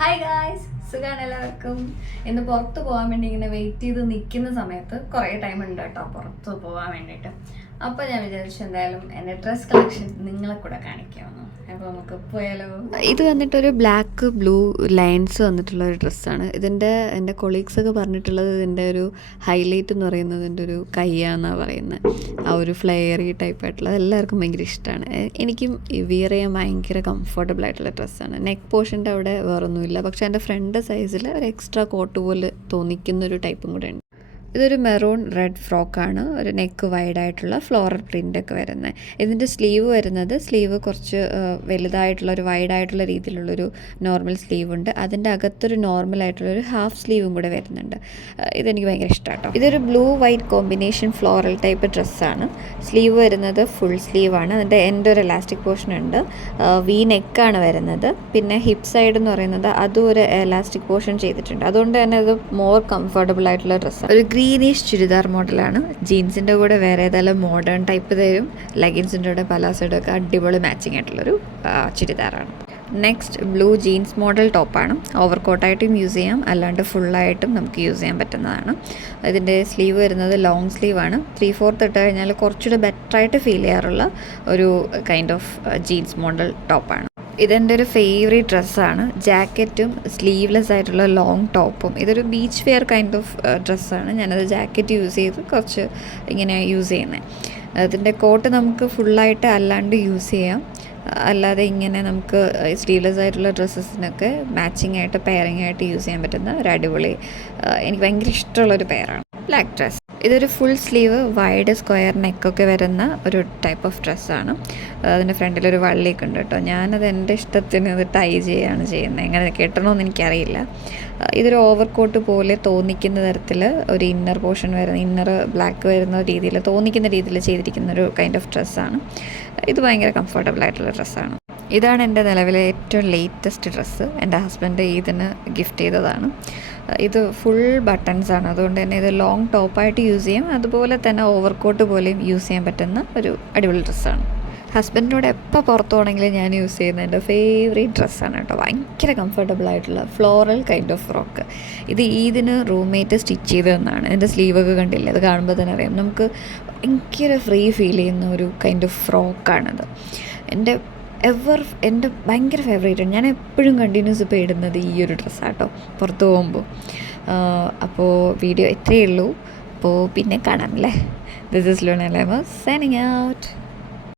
Hi guys സുഖമാണ് എല്ലാവർക്കും. ഇന്ന് പുറത്ത് പോകാൻ വേണ്ടി ഇങ്ങനെ വെയിറ്റ് ചെയ്ത് നിൽക്കുന്ന സമയത്ത് കുറേ ടൈം ഉണ്ട് കേട്ടോ പുറത്ത് പോകാൻ വേണ്ടിയിട്ട്. അപ്പോൾ ഞാൻ വിചാരിച്ചു എന്തായാലും എന്റെ ഡ്രസ് കളക്ഷൻ നിങ്ങളെ കൂടെ കാണിക്കാമെന്ന് നമുക്ക് പോയാലോ? ഇത് വന്നിട്ടൊരു ബ്ലാക്ക് ബ്ലൂ ലൈൻസ് വന്നിട്ടുള്ള ഒരു ഡ്രസ്സാണ്. ഇതിന്റെ എന്റെ കൊളീഗ്സ് ഒക്കെ പറഞ്ഞിട്ടുള്ളത് ഇതിന്റെ ഒരു ഹൈലൈറ്റ് എന്ന് പറയുന്നത് ഇതിന്റെ ഒരു കയ്യാന്നാണ് പറയുന്നത്. ആ ഒരു ഫ്ലെയറി ടൈപ്പ് ആയിട്ടുള്ളത് എല്ലാവർക്കും ഭയങ്കര ഇഷ്ടമാണ് എനിക്കും വിയർ ചെയ്യാൻ ഭയങ്കര കംഫർട്ടബിൾ ആയിട്ടുള്ള ഡ്രസ്സാണ്. നെക്ക് പോർഷന്റെ അവിടെ വേറൊന്നുമില്ല. പക്ഷേ എന്റെ ഫ്രണ്ട് സൈസിൽ ഒരു എക്സ്ട്രാ കോട്ട് പോലെ തോന്നിക്കുന്ന ഒരു ടൈപ്പും കൂടെ ഉണ്ട്. ഇതൊരു മെറൂൺ റെഡ് ഫ്രോക്കാണ്. ഒരു നെക്ക് വൈഡായിട്ടുള്ള ഫ്ലോറൽ പ്രിന്റൊക്കെ വരുന്നത് ഇതിന്റെ സ്ലീവ് വരുന്നത് സ്ലീവ് കുറച്ച് വലുതായിട്ടുള്ള ഒരു വൈഡായിട്ടുള്ള രീതിയിലുള്ളൊരു നോർമൽ സ്ലീവ് ഉണ്ട്. അതിന്റെ അകത്തൊരു നോർമൽ ആയിട്ടുള്ളൊരു ഹാഫ് സ്ലീവും കൂടെ വരുന്നുണ്ട്. ഇതെനിക്ക് ഭയങ്കര ഇഷ്ടമാട്ടോ ഇതൊരു blue white combination floral type ഡ്രസ്സാണ്. സ്ലീവ് വരുന്നത് ഫുൾ സ്ലീവാണ്. അതിന്റെ എന്റെ ഒരു എലാസ്റ്റിക് പോർഷൻ ഉണ്ട്. വി നെക്കാണ് വരുന്നത്. പിന്നെ ഹിപ് സൈഡ് എന്ന് പറയുന്നത് അതും ഒരു എലാസ്റ്റിക് പോർഷൻ ചെയ്തിട്ടുണ്ട്. അതുകൊണ്ട് തന്നെ അത് മോർ കംഫർട്ടബിൾ ആയിട്ടുള്ള ഡ്രസ്സാണ്. ഒരു ഗ്രീനിഷ് ചുരിദാർ മോഡലാണ്. ജീൻസിന്റെ കൂടെ വേറെ ഏതായാലും മോഡേൺ ടൈപ്പ് തരും. ലെഗിൻസിന്റെ കൂടെ പലാസോയുടെ ഒക്കെ അടിപൊളി മാച്ചിങ് ആയിട്ടുള്ളൊരു ചുരിദാറാണ്. നെക്സ്റ്റ് ബ്ലൂ ജീൻസ് മോഡൽ ടോപ്പാണ് ഓവർ കോട്ടായിട്ടും യൂസ് ചെയ്യാം. അല്ലാണ്ട് ഫുള്ളായിട്ടും നമുക്ക് യൂസ് ചെയ്യാൻ പറ്റുന്നതാണ്. ഇതിന്റെ സ്ലീവ് വരുന്നത് ലോങ് സ്ലീവാണ് ത്രീ ഫോർത്ത് ഇട്ട് കഴിഞ്ഞാൽ കുറച്ചുകൂടെ ബെറ്ററായിട്ട് ഫീൽ ചെയ്യാറുള്ള ഒരു കൈൻഡ് ഓഫ് ജീൻസ് മോഡൽ ടോപ്പാണ് ഇതെന്റെ ഒരു ഫേവറേറ്റ് ഡ്രസ്സാണ് ജാക്കറ്റും സ്ലീവ്ലെസ് ആയിട്ടുള്ള ലോങ് ടോപ്പും ഇതൊരു ബീച്ച് വെയർ കൈൻഡ് ഓഫ് ഡ്രസ്സാണ് ഞാനത് ജാക്കറ്റ് യൂസ് ചെയ്ത് കുറച്ച് ഇങ്ങനെ യൂസ് ചെയ്യുന്നത് അതിന്റെ കോട്ട് നമുക്ക് ഫുള്ളായിട്ട് അല്ലാണ്ട് യൂസ് ചെയ്യാം. അല്ലാതെ ഇങ്ങനെ നമുക്ക് സ്ലീവ്ലെസ് ആയിട്ടുള്ള ഡ്രസ്സസിനൊക്കെ മാച്ചിങ് ആയിട്ട് പെയറിങ് ആയിട്ട് യൂസ് ചെയ്യാൻ പറ്റുന്ന ഒരു അടിപൊളി എനിക്ക് ഭയങ്കര ഇഷ്ടമുള്ളൊരു പെയറാണ് ബ്ലാക്ക് ഡ്രസ്സ് ഇതൊരു ഫുൾ സ്ലീവ് വൈഡ് സ്ക്വയർ നെക്കൊക്കെ വരുന്ന ഒരു ടൈപ്പ് ഓഫ് ഡ്രസ്സാണ് അതിന്റെ ഫ്രണ്ടിലൊരു വള്ളിയൊക്കെ ഉണ്ട് കേട്ടോ. ഞാനത് എന്റെ ഇഷ്ടത്തിന് അത് ടൈ ചെയ്യുകയാണ് ചെയ്യുന്നത്. എങ്ങനെ കെട്ടണമെന്ന് എനിക്കറിയില്ല. ഇതൊരു ഓവർ കോട്ട് പോലെ തോന്നിക്കുന്ന തരത്തിൽ ഒരു ഇന്നർ പോർഷൻ വരുന്ന ഇന്നർ ബ്ലാക്ക് വരുന്ന രീതിയിൽ തോന്നിക്കുന്ന രീതിയിൽ ചെയ്തിരിക്കുന്ന ഒരു കൈൻഡ് ഓഫ് ഡ്രസ്സാണ് ഇത് ഭയങ്കര കംഫർട്ടബിൾ ആയിട്ടുള്ള ഡ്രസ്സാണ് ഇതാണ് എന്റെ നിലവിലെ ഏറ്റവും ലേറ്റസ്റ്റ് ഡ്രസ്സ് എന്റെ ഹസ്ബൻഡ് ഇതിന് ഗിഫ്റ്റ് ചെയ്തതാണ്. ഇത് ഫുൾ ബട്ടൺസ് ആണ്. അതുകൊണ്ട് തന്നെ ഇത് ലോങ് ടോപ്പായിട്ട് യൂസ് ചെയ്യാം. അതുപോലെ തന്നെ ഓവർകോട്ട് പോലെയും യൂസ് ചെയ്യാൻ പറ്റുന്ന ഒരു അടിപൊളി ഡ്രസ്സാണ് ഹസ്ബൻഡിനോട് എപ്പോൾ പുറത്തു പോകണമെങ്കിലും ഞാൻ യൂസ് ചെയ്യുന്ന എന്റെ ഫേവറേറ്റ് ഡ്രസ്സാണ് കേട്ടോ. ഭയങ്കര കംഫർട്ടബിൾ ആയിട്ടുള്ള ഫ്ലോറൽ കൈൻഡ് ഓഫ് ഫ്രോക്ക് ഇത് ഈദിന് റൂംമേറ്റ് സ്റ്റിച്ച് ചെയ്തതെന്നാണ് എന്റെ സ്ലീവൊക്കെ കണ്ടില്ലേ? അത് കാണുമ്പോൾ തന്നെ അറിയാം. നമുക്ക് ഭയങ്കര ഫ്രീ ഫീൽ ചെയ്യുന്ന ഒരു കൈൻഡ് ഓഫ് ഫ്രോക്കാണിത് എന്റെ എവർ എന്റെ ഭയങ്കര ഫേവറേറ്റ് ആണ്. ഞാൻ എപ്പോഴും കണ്ടിന്യൂസ് ഇപ്പോൾ ഇടുന്നത് ഈ ഒരു ഡ്രസ്സാട്ടോ പുറത്ത് പോകുമ്പോൾ അപ്പോൾ വീഡിയോ ഇത്രയേ ഉള്ളൂ. അപ്പോൾ പിന്നെ കാണാം അല്ലേ ദിസ് ഇസ് ലോൺ അലേമ സൈനിങ് ഔട്ട്